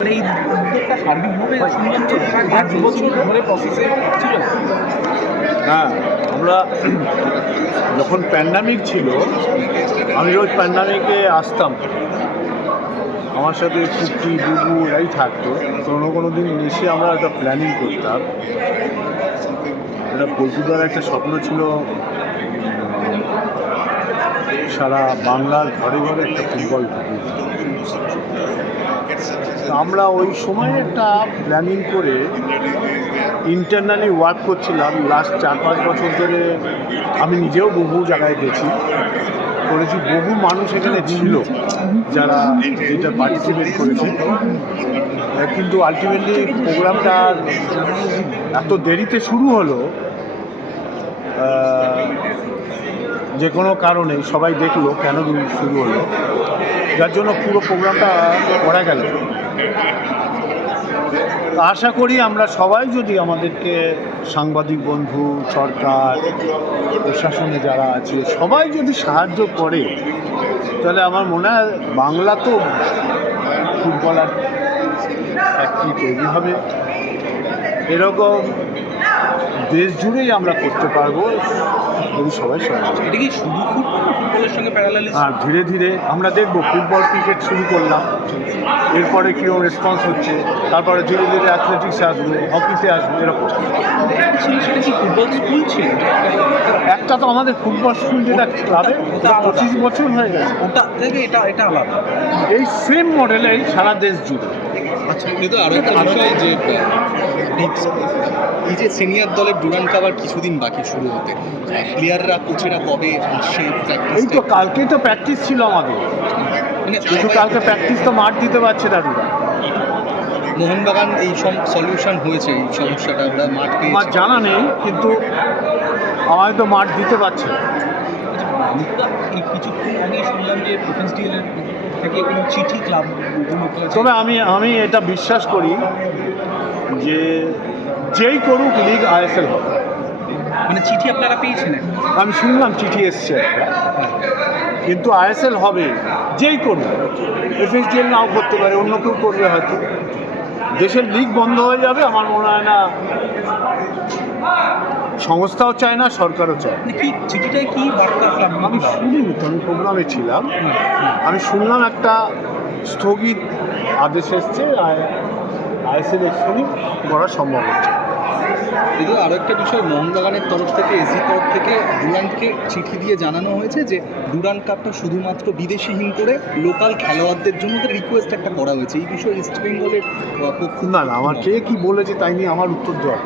এই উদ্যোগটা সার্বিকভাবে শুনলাম যে 5 বছর ধরে প্রসেসে ছিল। হ্যাঁ, আমরা যখন প্যান্ডামিক ছিল আমি রোজ প্যান্ডামিকে আসতাম। আমার সাথে কুট্টি বুবু এরাই থাকতো। কোনো দিন এসে আমরা একটা প্ল্যানিং করতাম। এটা পল্টুদার একটা স্বপ্ন ছিল সারা বাংলার ঘরে ঘরে একটা ফুটবল আমরা ওই সময় একটা প্ল্যানিং করে ইন্টারনালি ওয়ার্ক করছিলাম। লাস্ট 4-5 বছর ধরে আমি নিজেও বহু জায়গায় গেছি করেছি, বহু মানুষ এখানে ছিল যারা এটা পার্টিসিপেট করেছে, কিন্তু আলটিমেটলি প্রোগ্রামটা এত দেরিতে শুরু হলো যে কোনো কারণে সবাই দেখলো কেন শুরু হলো, যার জন্য পুরো প্রোগ্রামটা করা গেল। আশা করি আমরা সবাই যদি আমাদেরকে সাংবাদিক বন্ধু, সরকার, প্রশাসনে যারা আছে সবাই যদি সাহায্য করে তাহলে আমার মনে হয় বাংলা তো ফুটবলার ফ্যাক্টরি তৈরি হবে। এরকম দেশ জুড়েই আমরা করতে পারবো যদি সবাই সহায়তা। এটা কি শুধু ফুটবলের সঙ্গে প্যারালালি? আর ধীরে ধীরে আমরা দেখবো ফুটবল ক্রিকেট শুরু করলাম, এরপরে কীরকম রেসপন্স হচ্ছে, তারপরে ধীরে ধীরে অ্যাথলেটিক্স আসবে, হকিতে আসবে, এরকম। সেটা কি ফুটবল স্কুল ছিল? একটা তো আমাদের ফুটবল স্কুল যেটা ক্লাবে 25 বছর হয়ে গেছে, ওটা থেকে এটা আলাদা। এই সেম মডেলেই সারা দেশ জুড়ে। আচ্ছা, কিন্তু আরও একটা বিষয় যে এই যে সিনিয়র দলের ডুরান্ড কাপ কিছুদিন বাকি শুরু হতে, প্লেয়াররা কোচেরা কবে আসছে? এই তো কালকেই তো প্র্যাকটিস ছিল আমাদের, কিন্তু কালকে প্র্যাকটিস তো মাঠ দিতে পারছে না। মোহনবাগান এই সলিউশন হয়েছে এই সমস্যাটা, ওরা মাঠ পেয়েছে? আমার জানা নেই, কিন্তু আমায় তো মাঠ দিতে পারছে না। এই কিছুক্ষণ আগে শুনলাম যে এফএসডিএল এর থেকে কোনো চিঠি ক্লাব, তবে আমি এটা বিশ্বাস করি যে যেই করুক লিগ আইএসএল হবে। মানে চিঠি আপনারা পেয়েছেন? আমি শুনলাম চিঠি এসছে একটা, কিন্তু আইএসএল হবে যেই করুক। এফএসডিএল নাও করতে পারে, অন্য কেউ করবে হয়তো। দেশের লিগ বন্ধ হয়ে যাবে আমার মনে হয় না, সংস্থাও চায় না, সরকারও চায়। কি চিঠিটায় কি বার্তা? আমি শুনিনি তো, আমি প্রোগ্রামে ছিলাম। আমি শুনলাম একটা স্থগিত আদেশ এসছে, আইএসএল এক্ষুনি করা সম্ভব হচ্ছে। কিন্তু আরও একটা বিষয়, মোহনবাগানের তরফ থেকে, এসির তরফ থেকে ডুরান্ডকে চিঠি দিয়ে জানানো হয়েছে যে ডুরান্ড কাপটা শুধুমাত্র বিদেশিহীন করে লোকাল খেলোয়াড়দের জন্য রিকোয়েস্ট একটা করা হয়েছে। এই বিষয়ে ইস্ট বেঙ্গলের পক্ষ না, আমার কে কি বলেছে তাই নিয়ে আমার উত্তর দেওয়া।